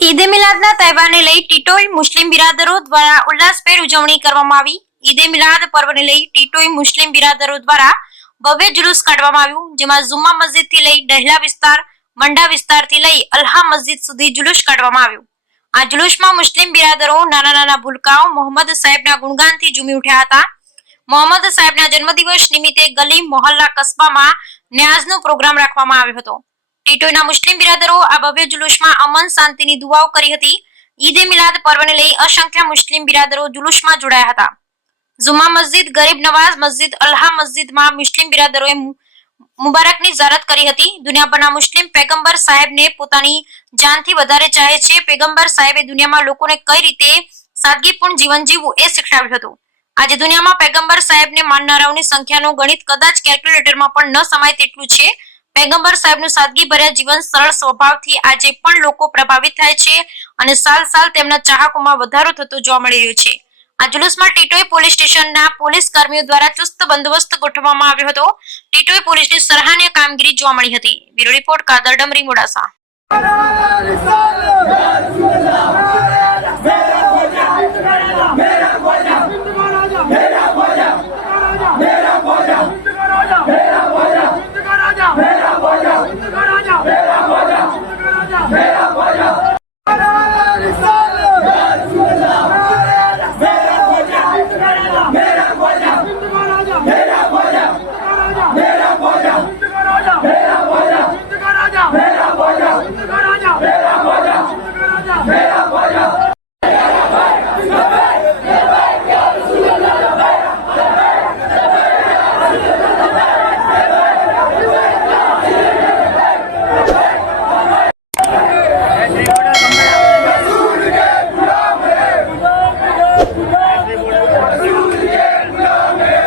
ઈદ એ મિલાદના તહેવારને લઈ ટીટોઈ મુસ્લિમ બિરાદરો દ્વારા ઉલ્લાસભેર ઉજવણી કરવામાં આવી। ઈદ એ મિલાદ પર્વને લઈ ટીટોઈ મુસ્લિમ બિરાદરો દ્વારા ભવ્ય જુલુસ કાઢવામાં આવ્યું, જેમાં ઝુમ્મા મસ્જિદથી લઈ દહેલા વિસ્તાર, મંડા વિસ્તારથી લઈ અલ્હા મસ્જિદ સુધી જુલુસ કાઢવામાં આવ્યું। આ જુલુસમાં મુસ્લિમ બિરાદરો નાના નાના ભૂલકાઓ મોહમ્મદ સાહેબના ગુણગાનથી ઝૂમી ઉઠ્યા હતા। મોહમ્મદ સાહેબના જન્મદિવસ નિમિત્તે ગલી મોહલ્લા કસ્બામાં ન્યાઝનો પ્રોગ્રામ રાખવામાં આવ્યો હતો। ટીટોઈના મુસ્લિમ બિરાદરો આ ભવ્ય જુલુસમાં અમન શાંતિની દુઆઓ કરી હતી। ઈદ એ મિલાદ પર્વને લઈ અસંખ્ય મુસ્લિમ બિરાદરો જુલુસમાં જોડાયા હતા। ઝુમ્મા મસ્જિદ, ગરીબ નવાઝ મસ્જિદ, અલ્હા મસ્જિદમાં મુસ્લિમ બિરાદરોએ મુબારકની ઝિયારત કરી હતી। દુનિયાભરના મુસ્લિમ પૈગંબર સાહેબને પોતાની જાનથી વધારે ચાહે છે। પૈગંબર સાહેબે દુનિયામાં લોકોને કઈ રીતે સાદગીપૂર્ણ જીવન જીવવું એ શીખવાડ્યું હતું। આજે દુનિયામાં પૈગંબર સાહેબને માનનારાઓની સંખ્યાનો ગણિત કદાચ કેલ્ક્યુલેટરમાં પણ ન સમાય તેટલું છે। પૈગંબર સાહેબનું સાદગી ભર્યા જીવન, સરળ સ્વભાવથી આજે પણ લોકો પ્રભાવિત થાય છે અને સાલ સાલ તેમના ચાહકોમાં વધારો થતો જોવા મળી રહ્યો છે। આ જુલુસમાં ટીટોઈ પોલીસ સ્ટેશનના પોલીસ કર્મીઓ દ્વારા ચુસ્ત બંદોબસ્ત ગોઠવવામાં આવ્યો હતો। ટીટોઈ પોલીસની સરાહનીય કામગીરી જોવા મળી હતી। Bureau report Kadar ડમરી Modasa.